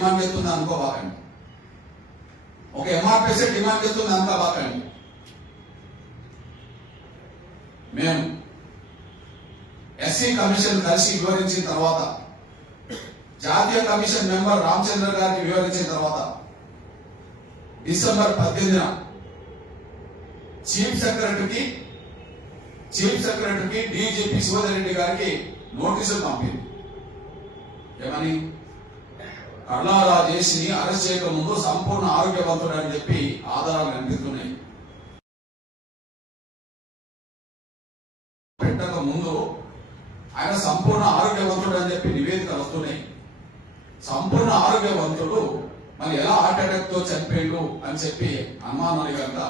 Demand చేస్తుంది అనుకోబాకండి, ఒక MRPS demand చేస్తుంది అనుకోబాకండి. మేము ఎస్సీ కమిషన్ కలిసి వివరించిన తర్వాత, జాతీయ కమిషన్ మెంబర్ రామచంద్ర గారికి వివరించిన తర్వాత డిసెంబర్ 18న చీఫ్ సెక్రటరీకి డీజీపీ శివధర్ రెడ్డి గారికి నోటీసులు పంపింది. ఏమని? కర్లా రాజేష్ని అరెస్ట్ చేయక ముందు సంపూర్ణ ఆరోగ్యవంతుడు అని చెప్పి ఆధారాలు కనిపిస్తున్నాయి. పెట్టక ముందు ఆయన సంపూర్ణ ఆరోగ్యవంతుడు అని చెప్పి నివేదికలు వస్తున్నాయి. సంపూర్ణ ఆరోగ్యవంతుడు మరి ఎలా హార్ట్ అటాక్ తో చనిపోయాడు అని చెప్పి అనుమానాలు కనుక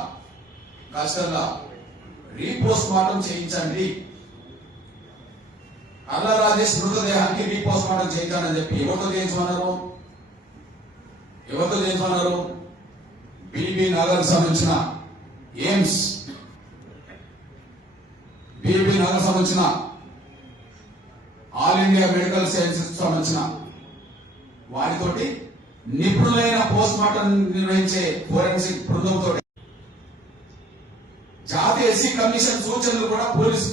ఖచ్చితంగా రీపోస్ట్ మార్టం చేయించండి, కర్లా రాజేష్ మృతదేహానికి రీపోస్ట్ మార్టం చేయించాలని చెప్పి ఎవరితో చేయించమన్నారు? బీబీ నగర్ సంబంధించిన ఎయిమ్స్, బీబీ నగర్ సంబంధించిన ఆల్ ఇండియా మెడికల్ సైన్సెస్ సంబంధించిన వారితోటి నిపుణులైన పోస్ట్ మార్టం నిర్వహించే ఫోరెన్సిక్ బృందంతో జాతీయ ఎస్సీ కమిషన్ సూచనలు కూడా పోలీస్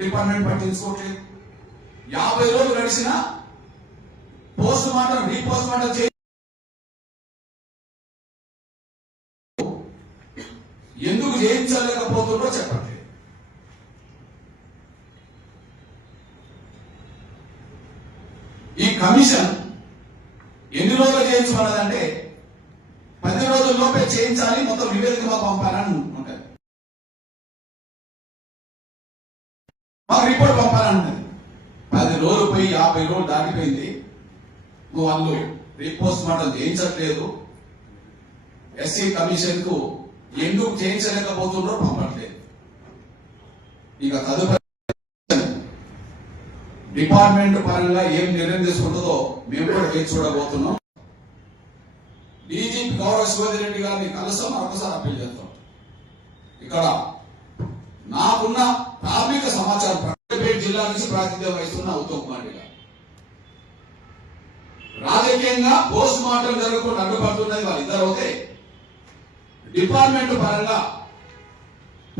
డిపార్ట్మెంట్ పట్టించుకోవట్లేదు. 50 రోజులు గడిచిన పోస్ట్ మార్టం రీపోస్ట్ మార్టం ఎందుకు చేయించలేకపోతుందో చెప్పట్లేదు. ఈ కమిషన్ ఎన్ని రోజులు చేయించమన్నదంటే 10 రోజుల్లోపే చేయించాలి, మొత్తం నివేదిక పంపాలని ఉంటుంది, మాకు రిపోర్ట్ పంపాలని ఉంటుంది. 10 రోజులు పోయి 50 రోజులు దాటిపోయింది, వాళ్ళు రీపోస్ట్ మార్టం చేయించట్లేదు. ఎస్సీ కమిషన్ కు ఎందుకు చేయించలేకపోతుందో పంపట్లేదు. ఇక తదుపరి డిపార్ట్మెంట్ పరంగా ఏం నిర్ణయం తీసుకుంటుందో మేము కూడా వేచి చూడబోతున్నాం. డీజీపీ గౌరవ శివధర్ రెడ్డి గారిని కలుస్తాం, మరొకసారి అప్పీల్ చేస్తాం. ఇక్కడ నాకున్న ప్రాథమిక సమాచారం ప్రకారం జిల్లా నుంచి ప్రాతినిధ్యం వహిస్తున్న ఉత్తమ్ కుమార్ రెడ్డి గారు రాజకీయంగా పోస్ట్ మార్టం జరగకుండా అడ్డుపడుతున్నది వాళ్ళిద్దరు అయితే, డిపార్ట్మెంట్ పరంగా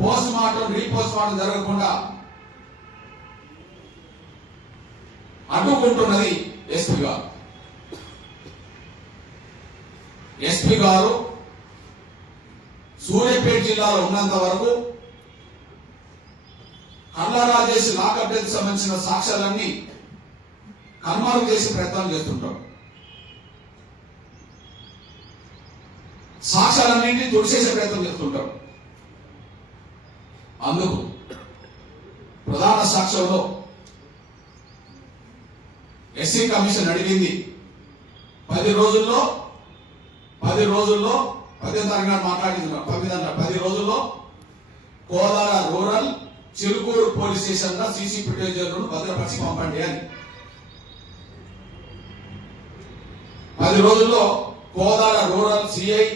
పోస్ట్ మార్టం రీపోస్ట్ మార్టం జరగకుండా అడ్డుకుంటున్నది ఎస్పీ గారు. ఎస్పీ గారు సూర్యాపేట జిల్లాలో ఉన్నంత వరకు కర్లా రాజేష్ లాకప్ డెత్ సంబంధించిన సాక్ష్యాలన్నీ కనుమరుగు చేసే ప్రయత్నం చేస్తుంటారు. సాక్ష్యాలన్నింటినీ తుడిచేసే ప్రయత్నం చేస్తుంటారు. అందుకు ప్రధాన సాక్ష్యంలో ఎస్సీ కమిషన్ అడిగింది 10 రోజుల్లో 10 తారీఖు మాట్లాడింది 10 రోజుల్లో Kodad rural Chilukur police station లో సీసీ ఫుటేజ్లను భద్రపరిచి పంపండి అని. 10 రోజుల్లో Kodad rural CI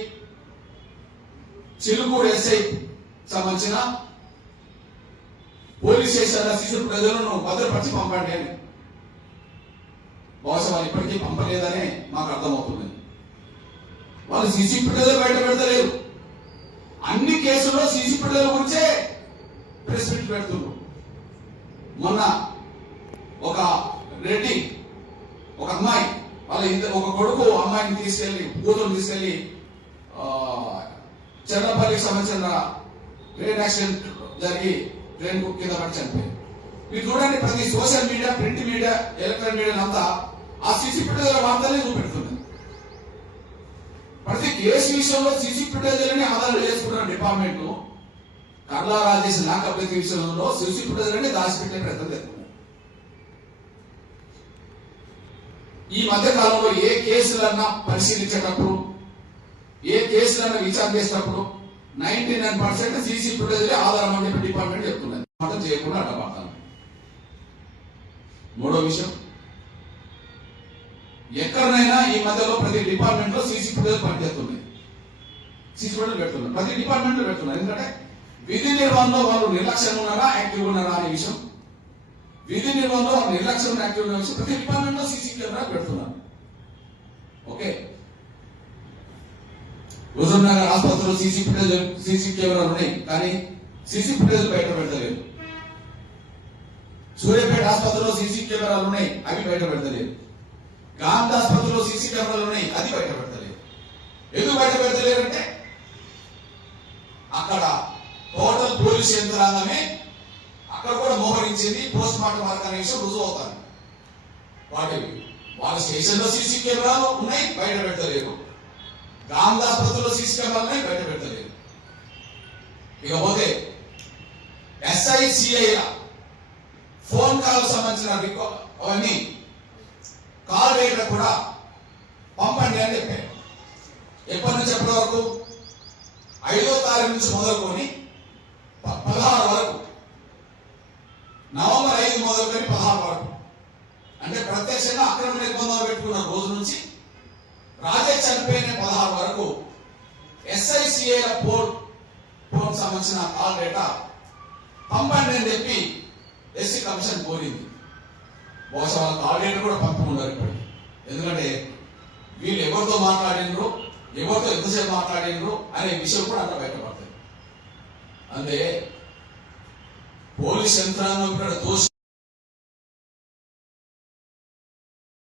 Chilukur SI సంబంధించిన పోలీస్ స్టేషన్ సీసీ ఫుటేజ్లను భద్రపరిచి పంపండి అని. బహుశా వాళ్ళు ఇప్పటికీ పంపలేదనే మాకు అర్థమవుతుంది. వాళ్ళు సీసీ ఫుటేజ్ బయట పెడతలేరు, అన్ని కేసుల్లో సీసీ ఫుటేజ్ గురించే ప్రెస్ మీట్ పెడుతున్నారు. మొన్న ఒక రెడ్డి ఒక అమ్మాయి వాళ్ళ ఒక కొడుకు అమ్మాయిని తీసుకెళ్లి కూతురు తీసుకెళ్లి చెన్నపల్లికి సంబంధించిన ట్రైన్ యాక్సిడెంట్ జరిగి ట్రైన్ కింద పడి చనిపోయింది. మీరు చూడండి, ప్రతి social media, print media, electronic media అంతా ఆ సీసీ ఫుటేజ్ వార్తలే చూపెడుతుంది. ప్రతి కేసు విషయంలో సీసీ ఫుటేజ్లని ఆధారం చేసుకున్న department Karla Rajesh lockup death విషయంలో సీసీ ఫుటేజ్లని దాచిపెట్టే ప్రయత్నం చేస్తున్నారు. ఈ మధ్య కాలంలో ఏ కేసులన్నా పరిశీలించేటప్పుడు, ఏ కేసులన్నా విచారణ చేసేటప్పుడు 99% సీసీ ఫుటేజ్ ఆధారం అని చెప్పి డిపార్ట్మెంట్ చెప్తున్నది. మాత్రం చేయకుండా అడ్డపడతాను. మూడో విషయం, ఎక్కడైనా ఈ మధ్యలో ప్రతి డిపార్ట్మెంట్ లో సీసీ ఫుటేజ్ పనిచేస్తున్నాయి, సీసీ ఫుటేజ్ పెడుతున్నారు, ప్రతి డిపార్ట్మెంట్ లో పెడుతున్నారు. ఎందుకంటే విధి నిర్వహణలో వాళ్ళు నిర్లక్ష్యంగా ఉన్నారా, యాక్టివ్ ఉన్నారా అనే విషయం, విధి నిర్వహణలో వాళ్ళు నిర్లక్ష్యం యాక్టివ్ ఉన్న విషయం ప్రతి డిపార్ట్మెంట్ లో సీసీ కెమెరా పెడుతున్నారు. ఓకే, హుజూర్ నగర్ ఆసుపత్రిలో సీసీ కెమెరాలు ఉన్నాయి, కానీ సీసీ ఫుటేజ్ బయట పెడతలేదు. సూర్యాపేట ఆసుపత్రిలో సీసీ కెమెరాలు ఉన్నాయి, అవి బయట పెడతలేదు. గాంధీ ఆసుపత్రిలో సీసీ కెమెరాలు ఉన్నాయి, అది బయట పెడతలేదు. ఎందుకు బయట పెడతలేరంటే అక్కడ టోటల్ పోలీస్ యంత్రాంగమే అక్కడ కూడా మోహరించింది. పోస్ట్ మార్టం వరకు అనే విషయం రుజువు అవుతాను. వాళ్ళ స్టేషన్ లో సీసీ కెమెరాలు ఉన్నాయి, బయట పెడతలేరు. గాంధీ ఆసుపత్రిలో సీసీ కెమెరాలు ఉన్నాయి, బయట పెడతలేరు. ఇకపోతే SICI ఫోన్ కాల్ సంబంధించిన అవన్నీ కాల్ డేటా కూడా పంపండి అని చెప్పారు. ఎప్పటి నుంచి ఎప్పటి వరకు? 5వ తారీఖు నుంచి మొదలుకొని 16 వరకు, నవంబర్ 5 మొదలుకొని 16 వరకు, అంటే ప్రత్యక్షంగా అక్రమ నిర్బంధాలు పెట్టుకున్న రోజు నుంచి రాజేష్ చనిపోయిన 16 వరకు SICI ఫోన్ సంబంధించిన కాల్ డేటా పంపండి అని చెప్పి ఎస్సీ కమిషన్ కోరింది. బహుశా వాళ్ళ కాల్ డేటా కూడా పంపకుండా ఇప్పటికి. ఎందుకంటే వీళ్ళు ఎవరితో మాట్లాడినరు, ఎవరితో ఎంతసేపు మాట్లాడినరు అనే విషయం కూడా అక్కడ బయటపడతాయి. అంటే పోలీస్ యంత్రాంగం ఇక్కడ దోషి